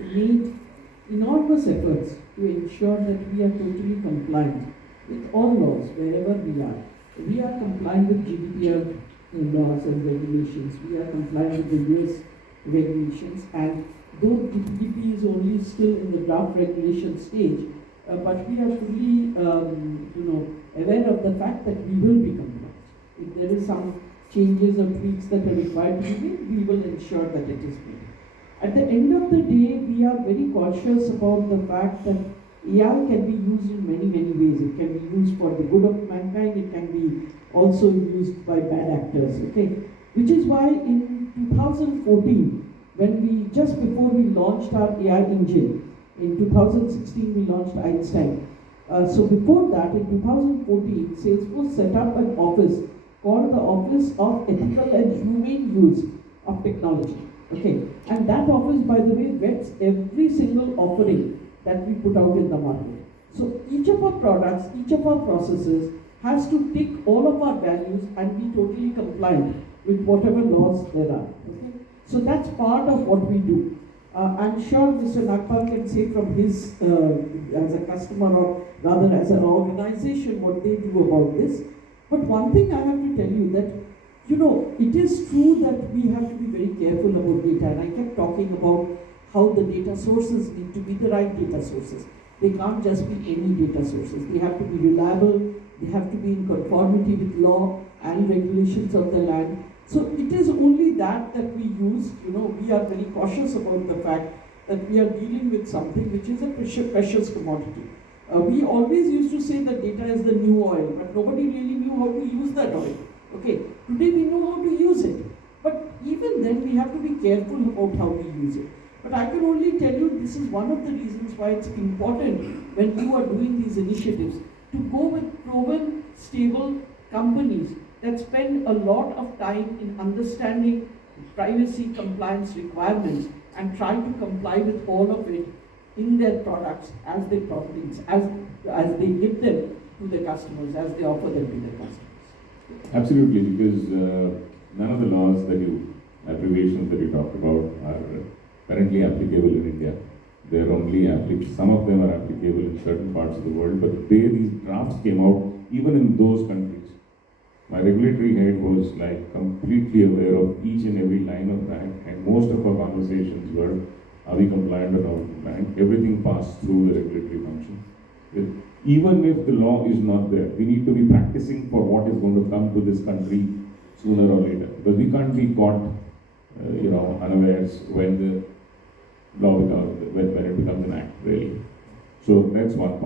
made enormous efforts to ensure that we are totally compliant with all laws wherever we are. We are compliant with GDPR laws and regulations. We are compliant with the US regulations, and though GDP is only still in the draft regulation stage, but we are fully, aware of the fact that we will be compliant. If there is some changes or tweaks that are required to be made, we will ensure that it is made. At the end of the day, we are very cautious about the fact that AI can be used in many, many ways. It can be used for the good of mankind. It can be also used by bad actors, okay? Which is why in 2014, just before we launched our AI engine, in 2016 we launched Einstein. So before that, in 2014, Salesforce set up an office called the Office of Ethical and Humane Use of Technology. Okay, and that office, by the way, vets every single offering that we put out in the market. So each of our products, each of our processes has to tick all of our values and be totally compliant with whatever laws there are. Okay, so that's part of what we do. I'm sure Mr. Nagpal can say from his, as a customer or rather as an organization, what they do about this. But one thing I have to tell you that, it is true that we have to be very careful about data. And I kept talking about how the data sources need to be the right data sources. They can't just be any data sources. They have to be reliable. They have to be in conformity with law and regulations of the land. So it is only that we use. We are very cautious about the fact that we are dealing with something which is a precious commodity. We always used to say that data is the new oil, but nobody really knew how to use that oil. Okay, today we know how to use it, but even then we have to be careful about how we use it. But I can only tell you this is one of the reasons why it's important when you are doing these initiatives to go with proven, stable companies that spend a lot of time in understanding privacy compliance requirements and try to comply with all of it in their products as they give them to the customers, as they offer them to their customers. Absolutely, because none of the laws abbreviations that you talked about are currently applicable in India. They're only some of them are applicable in certain parts of the world, but the day these drafts came out, even in those countries, my regulatory head was like completely aware of each and every line of that, and most of our conversations were, are we compliant or not compliant? Everything passed through the regulatory function. Even if the law is not there, we need to be practicing for what is going to come to this country sooner or later. Because we can't be caught, unawares when the law when it becomes an act, really. So that's one part.